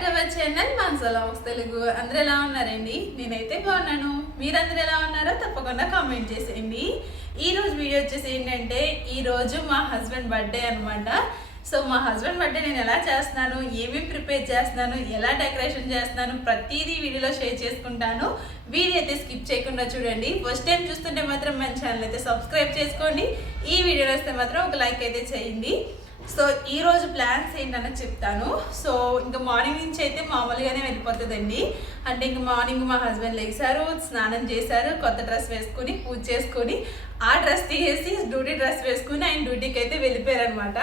Back to our channel మనసలా తెలుగు. అందరూ ఎలా ఉన్నారండి? నేనైతే బాగున్నాను. మీరందరూ ఎలా ఉన్నారో తప్పకుండా కామెంట్ చేసేయండి. ఈ రోజు వీడియో వచ్చేసి ఏంటంటే, ఈ రోజు మా హస్బెండ్ బర్త్డే అనమాట. సో మా హస్బెండ్ బర్త్డే నేను ఎలా చేస్తున్నాను, ఏమేమి ప్రిపేర్ చేస్తున్నాను, ఎలా డెకరేషన్ చేస్తున్నాను, ప్రతిదీ వీడియోలో షేర్ చేసుకుంటాను. వీడియో అయితే స్కిప్ చేయకుండా చూడండి. ఫస్ట్ టైం చూస్తుంటే మాత్రం మన ఛానల్ అయితే సబ్స్క్రైబ్ చేసుకోండి. ఈ వీడియో వస్తే మాత్రం ఒక లైక్ అయితే చేయండి. సో ఈరోజు ప్లాన్స్ ఏంటనే చెప్తాను. సో ఇంకా మార్నింగ్ నుంచి అయితే మామూలుగానే వెళ్ళిపోతుందండి. అంటే ఇంక మార్నింగ్ మా హస్బెండ్ లేచారు, స్నానం చేశారు, కొత్త డ్రెస్ వేసుకుని పూజ చేసుకొని ఆ డ్రెస్ తీసేసి డ్యూటీ డ్రెస్ వేసుకుని ఆయన డ్యూటీకి అయితే వెళ్ళిపోయారు అనమాట.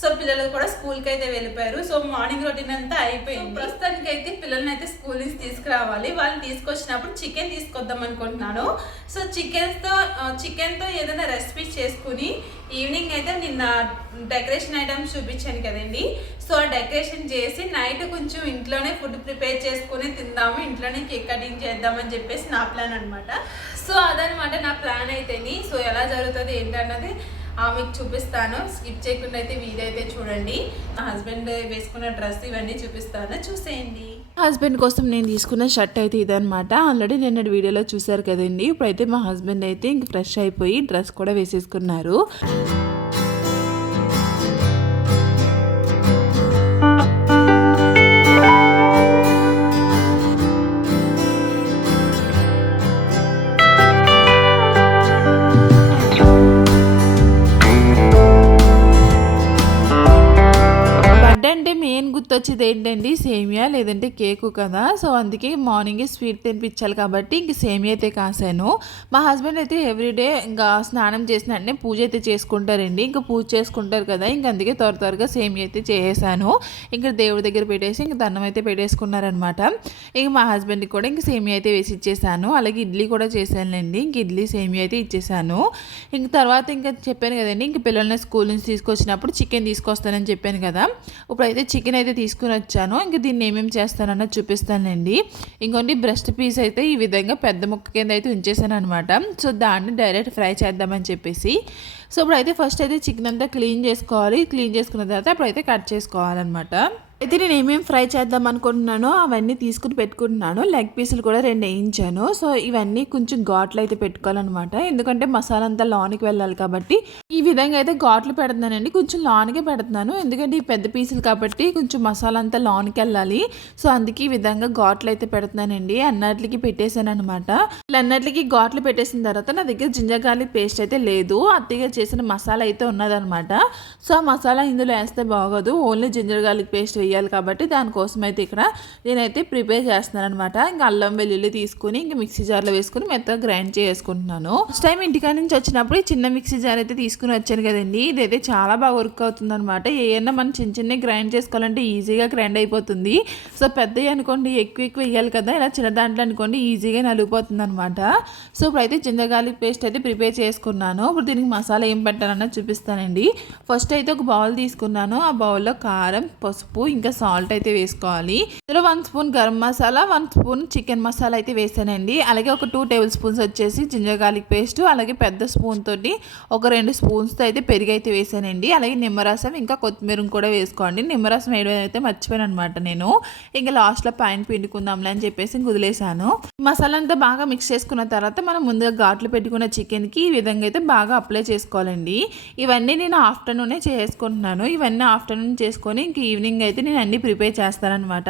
సో పిల్లలు కూడా స్కూల్కి అయితే వెళ్ళిపోయారు. సో మార్నింగ్ రొటీన్ అంతా అయిపోయింది. ప్రస్తుతానికి అయితే పిల్లల్ని అయితే స్కూల్ నుంచి తీసుకురావాలి. వాళ్ళని తీసుకొచ్చినప్పుడు చికెన్ తీసుకొద్దాం అనుకుంటున్నాను. సో చికెన్తో ఏదైనా రెసిపీ చేసుకుని ఈవినింగ్ అయితే నిన్న డెకరేషన్ ఐటమ్స్ చూపించాను కదండి. సో ఆ డెకరేషన్ చేసి నైట్ కొంచెం ఇంట్లోనే ఫుడ్ ప్రిపేర్ చేసుకుని తిందాము, ఇంట్లోనే కేక్ కటింగ్ చేద్దామని చెప్పేసి నా ప్లాన్ అనమాట. సో అదనమాట నా ప్లాన్ అయితేని. సో ఎలా జరుగుతుంది ఏంటన్నది మీకు చూపిస్తాను. స్కిప్ చేయకుండా అయితే వీడియో అయితే చూడండి. మా హస్బెండ్ వేసుకున్న డ్రెస్ ఇవన్నీ చూపిస్తాను, చూసేయండి. హస్బెండ్ కోసం నేను తీసుకున్న షర్ట్ అయితే ఇదనమాట. ఆల్రెడీ నేను వీడియోలో చూసారు కదండి. ఇప్పుడైతే మా హస్బెండ్ అయితే ఇంక ఫ్రెష్ అయిపోయి డ్రెస్ కూడా వేసేసుకున్నారు. అంటే మెయిన్ గుర్తొచ్చేది ఏంటండి, సేమియా లేదంటే కేకు కదా. సో అందుకే మార్నింగే స్వీట్ తినిపించాలి కాబట్టి ఇంక సేమియా అయితే కాసాను. మా హస్బెండ్ అయితే ఎవ్రీడే ఇంకా స్నానం చేసిన వెంటనే పూజ అయితే చేసుకుంటారండి. ఇంకా పూజ చేసుకుంటారు కదా, ఇంక అందుకే త్వరగా సేమియా అయితే చేసేసాను. ఇంకా దేవుడి దగ్గర పెట్టేసి ఇంక దండం అయితే పెట్టేసుకున్నారనమాట. ఇంక మా హస్బెండ్కి కూడా ఇంక సేమియా అయితే వేసి ఇచ్చేసాను. అలాగే ఇడ్లీ కూడా చేశానులేండి. ఇంక ఇడ్లీ సేమియా అయితే ఇచ్చేసాను. ఇంక తర్వాత ఇంకా చెప్పాను కదండి, ఇంక పిల్లల్ని స్కూల్ నుంచి తీసుకొచ్చినప్పుడు చికెన్ తీసుకొస్తానని చెప్పాను కదా. ఇప్పుడైతే చికెన్ అయితే తీసుకుని వచ్చాను. ఇంక దీన్ని ఏమేమి చేస్తానన్నది చూపిస్తానండి. ఇంకోటి బ్రెస్ట్ పీస్ అయితే ఈ విధంగా పెద్ద ముక్క కింద అయితే ఉంచేసాను అనమాట. సో దాన్ని డైరెక్ట్ ఫ్రై చేద్దామని చెప్పేసి. సో ఇప్పుడైతే ఫస్ట్ అయితే చికెన్ అంతా క్లీన్ చేసుకోవాలి. క్లీన్ చేసుకున్న తర్వాత అప్పుడైతే కట్ చేసుకోవాలన్నమాట. అయితే నేను ఏమేమి ఫ్రై చేద్దాం అనుకుంటున్నానో అవన్నీ తీసుకుని పెట్టుకుంటున్నాను. లెగ్ పీసులు కూడా 2 వేయించాను. సో ఇవన్నీ కొంచెం ఘాట్లు అయితే పెట్టుకోవాలన్నమాట. ఎందుకంటే మసాలా అంతా లోనికి వెళ్ళాలి కాబట్టి ఈ విధంగా అయితే ఘాట్లు పెడుతున్నానండి. కొంచెం లోనికే పెడుతున్నాను, ఎందుకంటే ఈ పెద్ద పీసులు కాబట్టి కొంచెం మసాలా అంతా లోనికి వెళ్ళాలి. సో అందుకే ఈ విధంగా ఘాట్లు అయితే పెడుతున్నానండి. అన్నట్లకి పెట్టేశాను అనమాట. ఇలా అన్నట్లకి ఘాట్లు పెట్టేసిన తర్వాత నా దగ్గర జింజర్ గార్లిక్ పేస్ట్ అయితే లేదు. అత్తగా చేసిన మసాలా అయితే ఉన్నదనమాట. సో ఆ మసాలా ఇందులో వేస్తే బాగోదు, ఓన్లీ జింజర్ గార్లిక్ పేస్ట్ వేయాలి కాబట్టి దానికోసం అయితే ఇక్కడ నేనైతే ప్రిపేర్ చేస్తున్నాను అనమాట. ఇంకా అల్లం వెల్లుల్లి తీసుకుని ఇంకా మిక్సీ జార్లో వేసుకుని మెత్తగా గ్రైండ్ చేసుకుంటున్నాను. ఫస్ట్ టైం ఇంటికాడ నుంచి వచ్చినప్పుడు ఈ చిన్న మిక్సీ జార్ అయితే తీసుకుని వచ్చాను కదండి. ఇదైతే చాలా బాగా వర్క్ అవుతుంది అనమాట. ఏమన్నా మనం చిన్న గ్రైండ్ చేసుకోవాలంటే ఈజీగా గ్రైండ్ అయిపోతుంది. సో పెద్దవి అనుకోండి ఎక్కువ వేయాలి కదా, ఇలా చిన్న దాంట్లో అనుకోండి ఈజీగా నలిగిపోతుంది అనమాట. సో ఇప్పుడైతే జింజర్ గార్లిక్ పేస్ట్ అయితే ప్రిపేర్ చేసుకున్నాను. ఇప్పుడు దీనికి మసాలా ఏం పెట్టాలన్నది చూపిస్తానండి. ఫస్ట్ అయితే ఒక బౌల్ తీసుకున్నాను. ఆ బౌల్లో కారం, పసుపు, ఇంకా సాల్ట్ అయితే వేసుకోవాలి. ఇందులో 1 spoon garam masala, 1 spoon chicken masala అయితే వేసానండి. అలాగే ఒక 2 టేబుల్ స్పూన్స్ వచ్చేసి జింజర్ గార్లిక్ పేస్ట్, అలాగే పెద్ద స్పూన్ తోటి ఒక 2 స్పూన్స్తో అయితే పెరుగు అయితే వేసానండి. అలాగే నిమ్మరసం ఇంకా కొత్తిమీర కూడా వేసుకోండి. నిమ్మరసం వేయడం అయితే మర్చిపోయాను అనమాట నేను. ఇంకా లాస్ట్లో పైన పిండుకుందాంలే అని చెప్పేసి వదిలేసాను. మసాలా అంతా బాగా మిక్స్ చేసుకున్న తర్వాత మనం ముందుగా ఘాట్లు పెట్టుకున్న చికెన్కి ఈ విధంగా అయితే బాగా అప్లై చేసుకోవాలండి. ఇవన్నీ నేను ఆఫ్టర్నూనే చేసుకుంటున్నాను. ఇవన్నీ ఆఫ్టర్నూన్ చేసుకొని ఇంక ఈవినింగ్ అయితే నేను అన్నీ ప్రిపేర్ చేస్తానన్నమాట.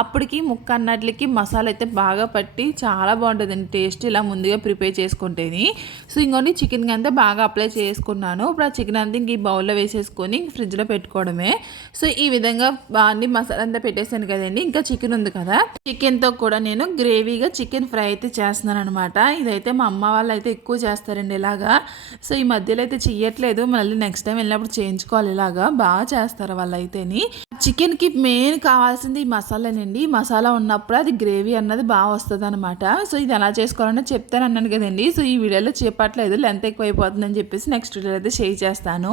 అప్పటికి ముక్క అన్నట్లకి మసాలా అయితే బాగా పట్టి చాలా బాగుంటుందండి టేస్ట్, ఇలా ముందుగా ప్రిపేర్ చేసుకుంటేని. సో ఇంకొన్ని చికెన్ అంతా బాగా అప్లై చేసుకున్నాను. ఇప్పుడు ఆ చికెన్ అంతా ఇంక ఈ బౌల్లో వేసేసుకొని ఫ్రిడ్జ్లో పెట్టుకోవడమే. సో ఈ విధంగా అన్ని మసాలా అంతా పెట్టేసాను కదండి. ఇంకా చికెన్ ఉంది కదా, చికెన్తో కూడా నేను గ్రేవీగా చికెన్ ఫ్రై అయితే చేస్తున్నాను అనమాట. ఇదైతే మా అమ్మ వాళ్ళు అయితే ఎక్కువ చేస్తారండి ఇలాగా. సో ఈ మధ్యలో అయితే చెయ్యట్లేదు, మళ్ళీ నెక్స్ట్ టైం వెళ్ళినప్పుడు చేయించుకోవాలి. ఇలాగా బాగా చేస్తారు వాళ్ళు అయితేని. చికెన్కి మెయిన్ కావాల్సింది ఈ మసాలానండి. మసాలా ఉన్నప్పుడు అది గ్రేవీ అన్నది బాగా వస్తుంది అనమాట. సో ఇది ఎలా చేసుకోవాలని చెప్తాను అన్నాను కదండి. సో ఈ వీడియోలో చెప్పట్లేదు, లెంత్ ఎక్కువ అయిపోతుందని చెప్పేసి నెక్స్ట్ వీడియోలో అయితే షేర్ చేస్తాను.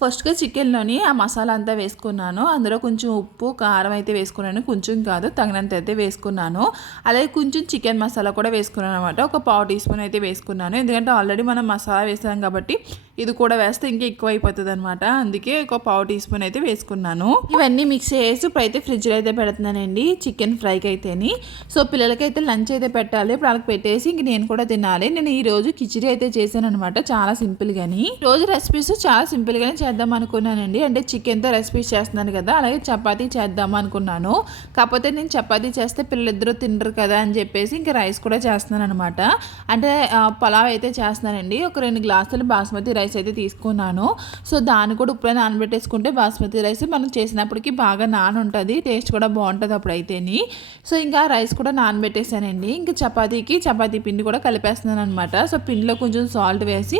ఫస్ట్గా చికెన్లోని ఆ మసాలా అంతా వేసుకున్నాను. అందులో కొంచెం ఉప్పు, కారం అయితే వేసుకున్నాను. కొంచెం కాదు, తగినంత అయితే వేసుకున్నాను. అలాగే కొంచెం చికెన్ మసాలా కూడా వేసుకున్నాను అనమాట. ఒక 1/4 టీ స్పూన్ అయితే వేసుకున్నాను. ఎందుకంటే ఆల్రెడీ మనం మసాలా వేసాం కాబట్టి ఇది కూడా వేస్తే ఇంకా ఎక్కువ అయిపోతుంది అనమాట. అందుకే ఒక పావు టీ స్పూన్ అయితే వేసుకున్నాను. ఇవన్నీ మిక్స్ చేసి ఇప్పుడైతే ఫ్రిడ్జ్లో అయితే పెడుతున్నానండి చికెన్ ఫ్రైకి అయితేని. సో పిల్లలకైతే లంచ్ అయితే పెట్టాలి. ఇప్పుడు వాళ్ళకి పెట్టేసి ఇంక నేను కూడా తినాలి. నేను ఈరోజు కిచిడి అయితే చేశాను అనమాట, చాలా సింపుల్గాని. రోజు రెసిపీస్ చాలా సింపుల్గానే చేద్దాం అనుకున్నానండి. అంటే చికెన్తో రెసిపీస్ చేస్తున్నాను కదా, అలాగే చపాతీ చేద్దాం అనుకున్నాను. కాకపోతే నేను చపాతీ చేస్తే పిల్లలిద్దరూ తినరు కదా అని చెప్పేసి ఇంకా రైస్ కూడా చేస్తున్నాను అనమాట. అంటే పలావ్ అయితే చేస్తున్నానండి. ఒక 2 గ్లాసులు బాస్మతి రైస్ అయితే తీసుకున్నాను. సో దాన్ని కూడా ఇప్పుడే నానబెట్టేసుకుంటే బాస్మతి రైస్ మనం చేసినప్పటికీ బాగా ఉంటుంది, టేస్ట్ కూడా బాగుంటుంది అప్పుడైతేని. సో ఇంకా రైస్ కూడా నానబెట్టేసానండి. ఇంకా చపాతీ పిండి కూడా కలిపేస్తున్నాను అనమాట. సో పిండిలో కొంచెం సాల్ట్ వేసి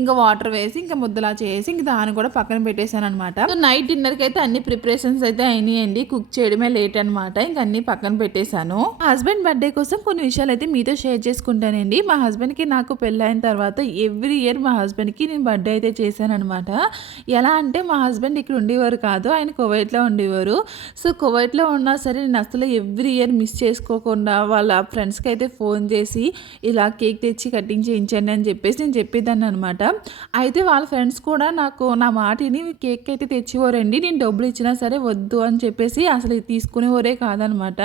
ఇంకా వాటర్ వేసి ఇంకా ముద్దలా చేసి ఇంకా దాన్ని కూడా పక్కన పెట్టేశాను అనమాట. సో నైట్ డిన్నర్కి అయితే అన్ని ప్రిపరేషన్స్ అయితే అయినాయండి. కుక్ చేయడమే లేట్ అనమాట. ఇంకా అన్ని పక్కన పెట్టేశాను. హస్బెండ్ బర్త్డే కోసం కొన్ని విషయాలు అయితే మీతో షేర్ చేసుకుంటానండి. మా హస్బెండ్కి నాకు పెళ్ళైన తర్వాత ఎవ్రీ ఇయర్ మా హస్బెండ్కి నేను బర్త్డే అయితే చేశాను అనమాట. ఎలా అంటే మా హస్బెండ్ ఇక్కడ ఉండేవారు కాదు, ఆయన కువైట్లో ఉండేవారు. సో కువైట్లో ఉన్నా సరే నేను అసలు ఎవ్రీ ఇయర్ మిస్ చేసుకోకుండా వాళ్ళ ఫ్రెండ్స్కి అయితే ఫోన్ చేసి ఇలా కేక్ తెచ్చి కటింగ్ చేయించండి అని చెప్పేసి నేను చెప్పేదాన్ని అనమాట. అయితే వాళ్ళ ఫ్రెండ్స్ కూడా నాకు నా మాటిని కేక్ అయితే తెచ్చివారండి. నేను డబ్బులు ఇచ్చినా సరే వద్దు అని చెప్పేసి అసలు తీసుకునేవారే కాదనమాట.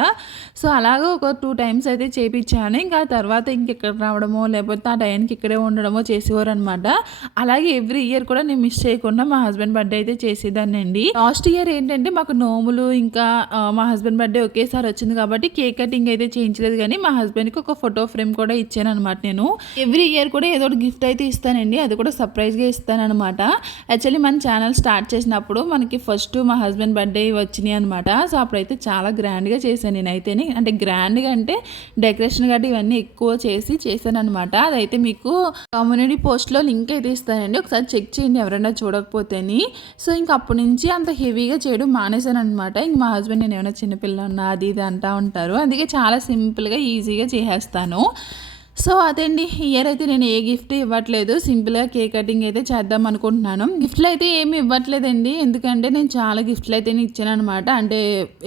సో అలాగే ఒక 2 టైమ్స్ అయితే చేయించాను. ఇంకా తర్వాత ఇంకెక్కడ రావడమో లేకపోతే ఆ టైంకి ఇక్కడే ఉండడమో చేసేవారు అనమాట. అలాగే ఎవ్రీ ఇయర్ కూడా నేను మిస్ చేయకుండా మా హస్బెండ్ బర్త్డే అయితే చేసేదాన్ని అండి. లాస్ట్ ఇయర్ ఏంటంటే మాకు నోములు ఇంకా మా హస్బెండ్ బర్త్డే ఒకేసారి వచ్చింది కాబట్టి కేక్ కటింగ్ అయితే చేయించలేదు, కానీ మా హస్బెండ్కి ఒక ఫోటో ఫ్రేమ్ కూడా ఇచ్చాను అనమాట. నేను ఎవ్రీ ఇయర్ కూడా ఏదో ఒకటి గిఫ్ట్ అయితే ఇస్తానండి, అది కూడా సర్ప్రైజ్గా ఇస్తాను అనమాట. యాక్చువల్లీ మన ఛానల్ స్టార్ట్ చేసినప్పుడు మనకి ఫస్ట్ మా హస్బెండ్ బర్త్డే వచ్చినాయి అనమాట. సో అప్పుడైతే చాలా గ్రాండ్గా చేశాను నేనైతేనే. అంటే గ్రాండ్గా అంటే డెకరేషన్ గట్టి ఇవన్నీ ఎక్కువ చేశాను అనమాట. అదైతే మీకు కమ్యూనిటీ పోస్ట్లో లింక్ అయితే ఇస్తానండి, ఒకసారి చెక్ చేయండి ఎవరైనా చూడకపోతేని. సో ఇంక అప్పటి నుంచి అంత హెవీగా చేయడం మానేశాను అనమాట. ఇంక మా హస్బెండ్ నేను ఏమైనా చిన్నపిల్ల ఉన్నా అది ఇది అంటూ ఉంటారు, అందుకే చాలా సింపుల్గా ఈజీగా చేసేస్తాను. సో అదండి, ఇయర్ అయితే నేను ఏ గిఫ్ట్ ఇవ్వట్లేదు, సింపుల్గా కేక్ కటింగ్ అయితే చేద్దాం అనుకుంటున్నాను. గిఫ్ట్లు అయితే ఏమి ఇవ్వట్లేదండి, ఎందుకంటే నేను చాలా గిఫ్ట్లు అయితే ఇచ్చాను అనమాట. అంటే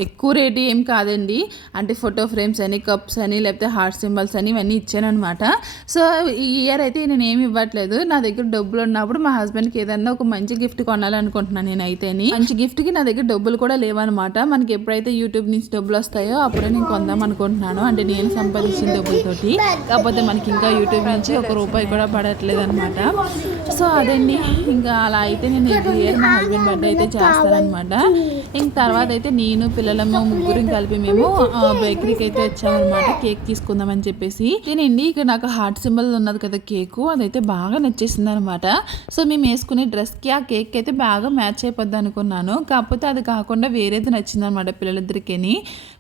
ఎక్కువ రేటు ఏం కాదండి, అంటే ఫోటో ఫ్రేమ్స్ అని, కప్స్ అని, లేకపోతే హార్ట్ సింబల్స్ అని ఇవన్నీ ఇచ్చాను అనమాట. సో ఈ ఇయర్ అయితే నేను ఏమి ఇవ్వట్లేదు. నా దగ్గర డబ్బులు ఉన్నప్పుడు మా హస్బెండ్కి ఏదన్నా ఒక మంచి గిఫ్ట్ కొనాలనుకుంటున్నాను నేనైతేని. మంచి గిఫ్ట్కి నా దగ్గర డబ్బులు కూడా లేవన్నమాట. మనకి ఎప్పుడైతే యూట్యూబ్ నుంచి డబ్బులు వస్తాయో అప్పుడే నేను కొందాం అనుకుంటున్నాను, అంటే నేను సంపాదించిన డబ్బులతోటి. కాకపోతే మనకి ఇంకా యూట్యూబ్ నుంచి ₹1 కూడా పడట్లేదు అనమాట. సో అదండి, ఇంకా అలా అయితే నేను ఎవ్రీ ఇయర్ మా హస్బెండ్ బర్త్డే అయితే చేస్తానమాట. ఇంక తర్వాత అయితే నేను పిల్లలము ముగ్గురు కలిపి మేము బేకరీకి అయితే వచ్చామన్నమాట కేక్ తీసుకుందామని చెప్పేసి. తినండి, ఇక్కడ నాకు హార్ట్ సింబల్ ఉన్నది కదా కేకు, అదైతే బాగా నచ్చేసింది అనమాట. సో మేము వేసుకునే డ్రెస్కి ఆ కేక్ అయితే బాగా మ్యాచ్ అయిపోద్ది అనుకున్నాను, కాకపోతే అది కాకుండా వేరేది నచ్చింది అనమాట పిల్లలిద్దరికీ.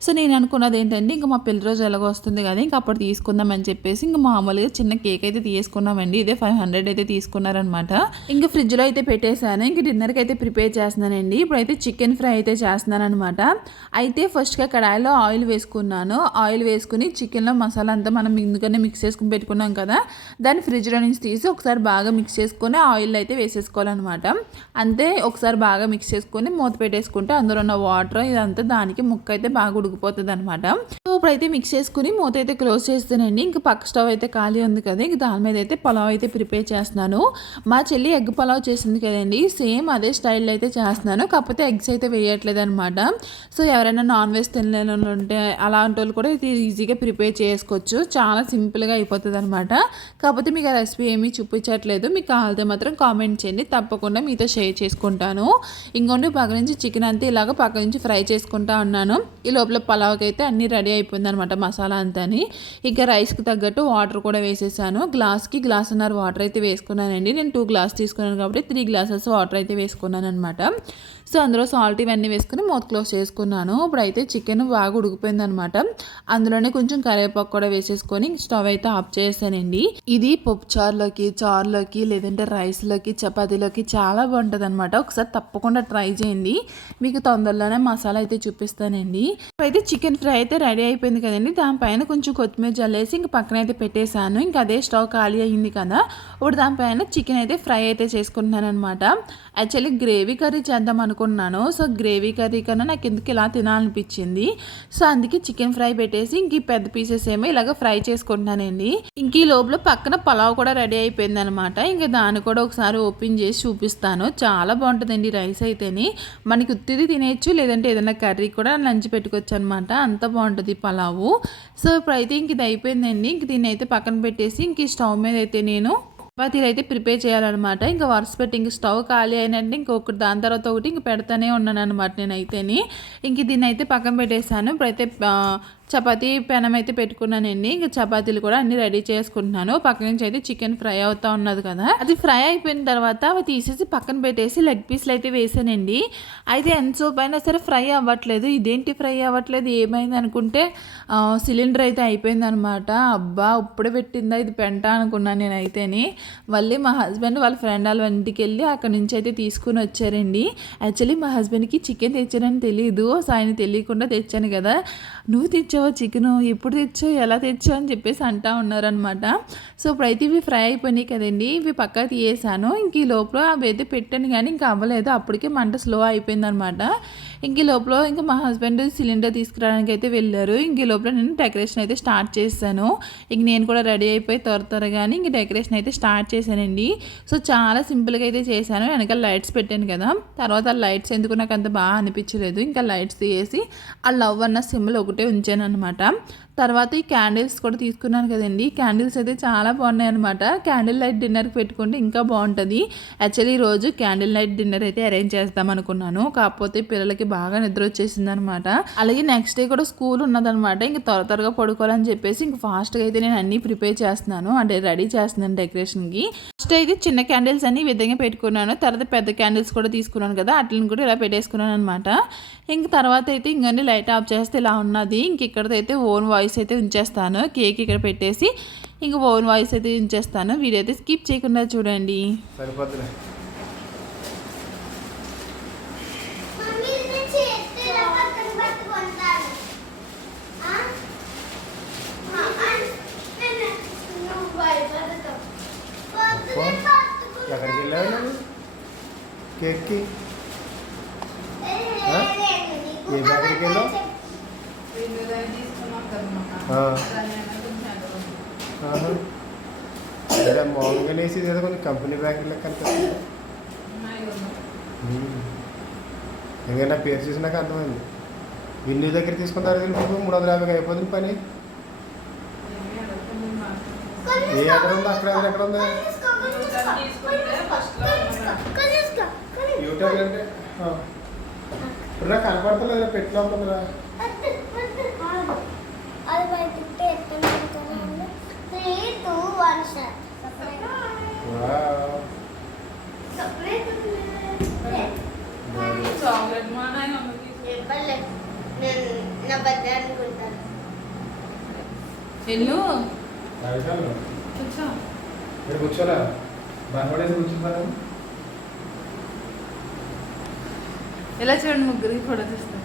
సో నేను అనుకున్నది ఏంటంటే ఇంకా మా పిల్లల రోజు ఎలాగో వస్తుంది కదా, ఇంకా అప్పుడు తీసుకుందామని చెప్పేసి ఇంకా మామూలుగా చిన్న కేక్ అయితే తీసుకున్నామండి. ఇదే 500 అయితే తీసుకున్నారనమాట. ఇంకా ఫ్రిడ్జ్లో అయితే పెట్టేశాను. ఇంక డిన్నర్కి అయితే ప్రిపేర్ చేస్తున్నానండి. ఇప్పుడైతే చికెన్ ఫ్రై అయితే చేస్తున్నాను అనమాట. అయితే ఫస్ట్గా కడాయిలో ఆయిల్ వేసుకున్నాను. ఆయిల్ వేసుకుని చికెన్లో మసాలా అంతా మనం ఎందుకనే మిక్స్ చేసుకుని పెట్టుకున్నాం కదా, దాన్ని ఫ్రిడ్జ్లో నుంచి తీసి ఒకసారి బాగా మిక్స్ చేసుకొని ఆయిల్ అయితే వేసేసుకోవాలన్నమాట. అంతే, ఒకసారి బాగా మిక్స్ చేసుకొని మూత పెట్టేసుకుంటే అందులో ఉన్న వాటర్ ఇదంతా దానికి ముక్క అయితే బాగా ఉడికిపోతుంది అనమాట. సో ఇప్పుడైతే మిక్స్ చేసుకుని మూత అయితే క్లోజ్ చేస్తానండి. ఇంకా పక్క స్టవ్ అయితే ఖాళీ ఉంది కదా, ఇంక దాని మీద అయితే పలావ్ అయితే ప్రిపేర్ చేస్తున్నాను. మా చెల్లి ఎగ్ పలావ్ చేసింది కదండి, సేమ్ అదే స్టైల్లో అయితే చేస్తున్నాను, కాకపోతే ఎగ్స్ అయితే వేయట్లేదు అనమాట. సో ఎవరైనా నాన్ వెజ్ తినలేని వాళ్ళు ఉంటే అలాంటి వాళ్ళు కూడా ఇది ఈజీగా ప్రిపేర్ చేసుకోవచ్చు, చాలా సింపుల్గా అయిపోతుంది అనమాట. కాకపోతే మీకు ఆ రెసిపీ ఏమీ చూపించట్లేదు, మీకు కావాలితే మాత్రం కామెంట్ చేయండి, తప్పకుండా మీతో షేర్ చేసుకుంటాను. ఇంకొండి పక్క నుంచి చికెన్ అంతా ఇలాగ పక్క నుంచి ఫ్రై చేసుకుంటా ఉన్నాను. ఈ లోపల పలావ్కి అయితే అన్నీ రెడీ అయిపోయింది అనమాట, మసాలా అంతాని. ఇంకా రైస్కి తగ్గట్టు వాటర్ కూడా వేసేసాను. గ్లాస్కి 1.5 వాటర్ అయితే వేసుకున్నానండి. నేను 2 గ్లాస్ తీసుకున్నాను కాబట్టి 3 గ్లాసెస్ వాటర్ అయితే వేసుకున్నాను అనమాట. సో అందులో సాల్ట్ ఇవన్నీ వేసుకుని మూత క్లోజ్ చేసుకున్నాను. ఇప్పుడైతే చికెన్ బాగా ఉడికిపోయింది అనమాట. అందులోనే కొంచెం కరివేపాకు కూడా వేసేసుకొని స్టవ్ అయితే ఆఫ్ చేసానండి. ఇది పప్పు చారులోకి లేదంటే రైస్లోకి చపాతీలోకి చాలా బాగుంటుంది అనమాట. ఒకసారి తప్పకుండా ట్రై చేయండి, మీకు తొందరలోనే మసాలా అయితే చూపిస్తానండి. ఇప్పుడైతే చికెన్ ఫ్రై అయితే రెడీ అయిపోయింది కదండి, దానిపైన కొంచెం కొత్తిమీర జల్లేసి ఇంక పక్కన అయితే పెట్టేశాను. ఇంకా అదే స్టవ్ ఖాళీ అయ్యింది కదా, ఇప్పుడు దానిపైన చికెన్ అయితే ఫ్రై అయితే చేసుకుంటున్నాను అనమాట. యాక్చువల్లీ గ్రేవీ కర్రీ చేద్దాం అనుకున్నాను. సో గ్రేవీ కర్రీ కన్నా నాకు ఎందుకు ఇలా తినాలనిపించింది. సో అందుకే చికెన్ ఫ్రై పెట్టేసి ఇంక పెద్ద పీసెస్ ఏమో ఇలాగ ఫ్రై చేసుకుంటున్నానండి. ఇంక ఈ లోపల పక్కన పలావ్ కూడా రెడీ అయిపోయింది అనమాట. ఇంకా దాన్ని కూడా ఒకసారి ఓపెన్ చేసి చూపిస్తాను. చాలా బాగుంటుందండి రైస్ అయితేని. మనకి ఉత్తిది తినేయచ్చు, లేదంటే ఏదైనా కర్రీ కూడా లంచ్ పెట్టుకోవచ్చు అనమాట. అంత బాగుంటుంది పలావు. సో ఇప్పుడైతే ఇంక ఇది అయిపోయిందండి. ఇంక దీన్ని అయితే పక్కన పెట్టేసి ఇంక స్టవ్ మీద అయితే నేను చపాతీలు అయితే ప్రిపేర్ చేయాలన్నమాట. ఇంకా వరుస పెట్టి ఇంక స్టవ్ ఖాళీ అయినంటే ఇంకొకటి దాని తర్వాత ఒకటి ఇంక పెడతానే ఉన్నాను అనమాట నేనైతేని. ఇంక దీన్ని అయితే పక్కన పెట్టేశాను. ఇప్పుడైతే చపాతీ పెనం అయితే పెట్టుకున్నానండి. ఇంకా చపాతీలు కూడా అన్ని రెడీ చేసుకుంటున్నాను. పక్క నుంచి అయితే చికెన్ ఫ్రై అవుతా ఉన్నది కదా, అది ఫ్రై అయిపోయిన తర్వాత అవి తీసేసి పక్కన పెట్టేసి లెగ్ పీస్లు అయితే వేసానండి. అయితే ఎంతసేపు అయినా సరే ఫ్రై అవ్వట్లేదు. ఇదేంటి ఫ్రై అవ్వట్లేదు, ఏమైంది అనుకుంటే సిలిండర్ అయితే అయిపోయింది అనమాట. అబ్బా ఇప్పుడే పెట్టిందా ఇది పెంట అనుకున్నాను నేనైతేని. మళ్ళీ మా హస్బెండ్ వాళ్ళ ఫ్రెండ్ వాళ్ళ ఇంటికి వెళ్ళి అక్కడ నుంచి అయితే తీసుకుని వచ్చారండి. యాక్చువల్లీ మా హస్బెండ్కి చికెన్ తెచ్చానని తెలియదు. సో ఆయన తెలియకుండా తెచ్చాను కదా, నువ్వు తెచ్చావు చికెను, ఎప్పుడు తెచ్చావు, ఎలా తెచ్చావు అని చెప్పేసి అంటా ఉన్నారనమాట. సో ఇప్పుడైతే ఇవి ఫ్రై అయిపోయినాయి కదండి, ఇవి పక్కా తీయేసాను. ఇంక ఈ లోపల అవి అయితే పెట్టాను కానీ ఇంకా అవ్వలేదు. అప్పటికే మంట స్లో అయిపోయింది అనమాట. ఇంక ఈ లోపల ఇంకా మా హస్బెండ్ సిలిండర్ తీసుకురావడానికి అయితే వెళ్ళారు. ఇంక ఈ లోపల నేను డెకరేషన్ అయితే స్టార్ట్ చేశాను. ఇంక నేను కూడా రెడీ అయిపోయి త్వరగానే ఇంక డెకరేషన్ అయితే స్టార్ట్ చేశానండి. సో చాలా సింపుల్గా అయితే చేశాను. వెనకాల లైట్స్ పెట్టాను కదా, తర్వాత ఆ లైట్స్ ఎందుకు నాకు అంత బాగా అనిపించలేదు. ఇంకా లైట్స్ తీసేసి ఆ లవ్ అన్న సింబల్ ఒకటే ఉంచాను అనమాట. తర్వాత ఈ క్యాండిల్స్ కూడా తీసుకున్నాను కదండి. క్యాండిల్స్ అయితే చాలా బాగున్నాయి అనమాట. క్యాండిల్ లైట్ డిన్నర్కి పెట్టుకుంటే ఇంకా బాగుంటుంది. యాక్చువల్లీ ఈరోజు క్యాండిల్ లైట్ డిన్నర్ అయితే అరేంజ్ చేద్దాం అనుకున్నాను. కాకపోతే పిల్లలకి బాగా నిద్ర వచ్చేసింది అనమాట. అలాగే నెక్స్ట్ డే కూడా స్కూల్ ఉన్నదనమాట. ఇంక త్వరగా పడుకోవాలని చెప్పేసి ఇంక ఫాస్ట్గా అయితే నేను అన్నీ ప్రిపేర్ చేస్తున్నాను, అంటే రెడీ చేస్తున్నాను డెకరేషన్కి. ఫస్ట్ అయితే చిన్న క్యాండిల్స్ అన్ని ఈ విధంగా పెట్టుకున్నాను. తర్వాత పెద్ద క్యాండిల్స్ కూడా తీసుకున్నాను కదా, అట్లని కూడా ఇలా పెట్టేసుకున్నాను అనమాట. ఇంక తర్వాత అయితే ఇంకన్నీ లైట్ ఆఫ్ చేస్తే ఇలా ఉన్నది. ఇంక ఇక్కడైతే ఓన్ వాయిస్ అయితే ఉంచేస్తాను. కేక్ ఇక్కడ పెట్టేసి ఇంక ఓన్ వాయిస్ అయితే ఉంచేస్తాను. వీడియో అయితే స్కిప్ చేయకుండా చూడండి. ఎక్కడికి వెళ్ళావు కేక్కి? ఏ బ్యాగర్కి వెళ్ళావు? మామూలుగా వేసి ఏదో కొంచెం కంపెనీ బ్యాగర్లో కనిపిస్తుంది. ఎందుకంటే పేరు చూసి నాకు అర్థమైంది. ఇన్ని దగ్గర తీసుకుంటారు తెలుసు, 350 అయిపోతుంది పని. ఏ ఎక్కడ ఉందో అక్కడ ఎక్కడ ఉందా యూట్యూబ్ అంటే ఇప్పుడు నాకు కనపడతలేదు, పెట్టినా ఉంటుందిరా. కూర్చోరా, బాగా కూర్చున్నారు. ఎలా చూడండి, ముగ్గురికి ఫోటో తీస్తాను.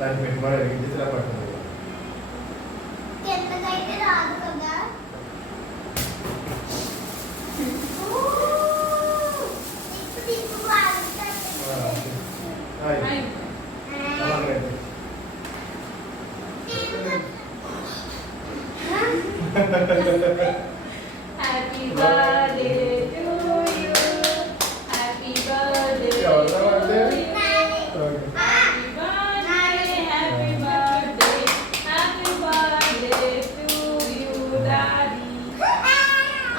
దాన్ని పెట్టుబడి ఎరిగించేలా పడుతుంది. Happy birthday to you. Happy birthday to you. Happy birthday, happy birthday, happy birthday to you, Daddy.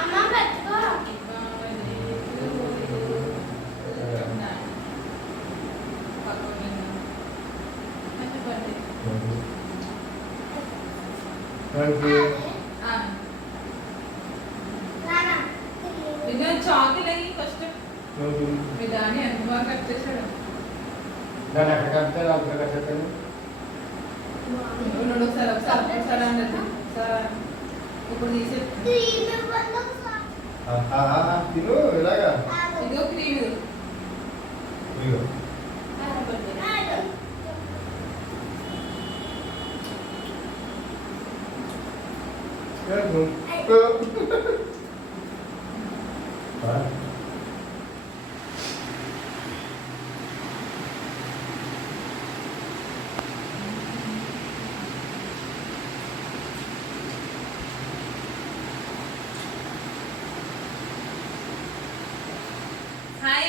Amma pettuko. Happy birthday to you. Happy birthday. Thank you. చాకలకి ఫస్ట్ మీ దాన్ని ఎంత బాగా కట్ చేశాడు. దాన్ని ఎక్కడ కడితే అక్కడ కట్టాను. ఒకసారి అన్నది సార్ ఇప్పుడు తీసే తిను ఇలాగా. ఇదో క్రీమ్ హాయ్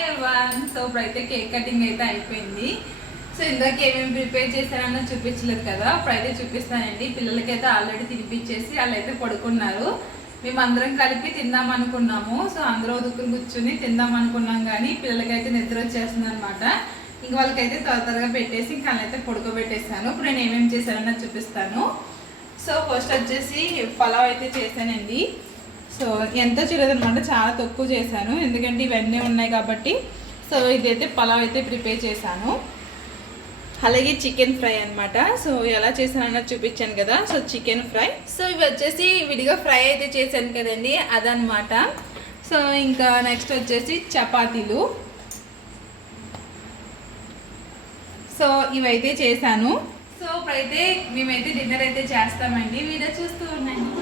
ఎవన్. సో ఇప్పుడైతే కేక్ కటింగ్ అయితే అయిపోయింది. సో ఇందాక ఏమేమి ప్రిపేర్ చేశారన్న చూపించలేదు కదా, ఇప్పుడైతే చూపిస్తానండి. పిల్లలకైతే ఆల్రెడీ తినిపించేసి వాళ్ళైతే పడుకున్నారు. మేమందరం కలిపి తిందాం అనుకున్నాము. సో అందరూ దుక్కుని కూర్చుని తిందాం అనుకున్నాం, కానీ పిల్లలకైతే నిద్ర వచ్చేస్తుంది అనమాట. ఇంక వాళ్ళకైతే త్వరగా పెట్టేసి ఇంకా వాళ్ళైతే పడుకోబెట్టేసాను. ఇప్పుడు నేను ఏమేమి చేశానన్నది చూపిస్తాను. సో ఫస్ట్ వచ్చేసి పలావ్ అయితే చేశానండి. సో ఎంతో చేయలేదన్నమాట, చాలా తక్కువ చేశాను ఎందుకంటే ఇవన్నీ ఉన్నాయి కాబట్టి. సో ఇదైతే పలావ్ అయితే ప్రిపేర్ చేశాను. అలాగే చికెన్ ఫ్రై అనమాట. సో ఎలా చేశాను అన్నది చూపించాను కదా. So chicken fry. సో ఇవి వచ్చేసి విడిగా ఫ్రై అయితే చేశాను కదండి, అదనమాట. సో ఇంకా నెక్స్ట్ వచ్చేసి చపాతీలు. సో ఇవైతే చేశాను. సో ఇప్పుడైతే మేమైతే డిన్నర్ అయితే చేస్తామండి. వీడియో చూస్తూ ఉండండి.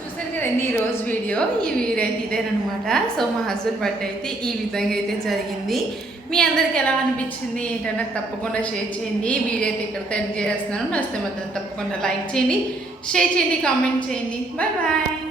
చూసారు కదండి ఈరోజు వీడియో. ఈ వీడియో అయితే ఇదేనమాట. సో మా హస్బెండ్ బర్త్డే అయితే ఈ విధంగా అయితే జరిగింది. మీ అందరికి ఎలా అనిపించింది ఏంటన్నా తప్పకుండా షేర్ చేయండి. వీడియో అయితే ఇక్కడ ఎండ్ చేస్తున్నాను. నచ్చితే మాత్రం తప్పకుండా లైక్ చేయండి, షేర్ చేయండి, కామెంట్ చేయండి. Bye bye.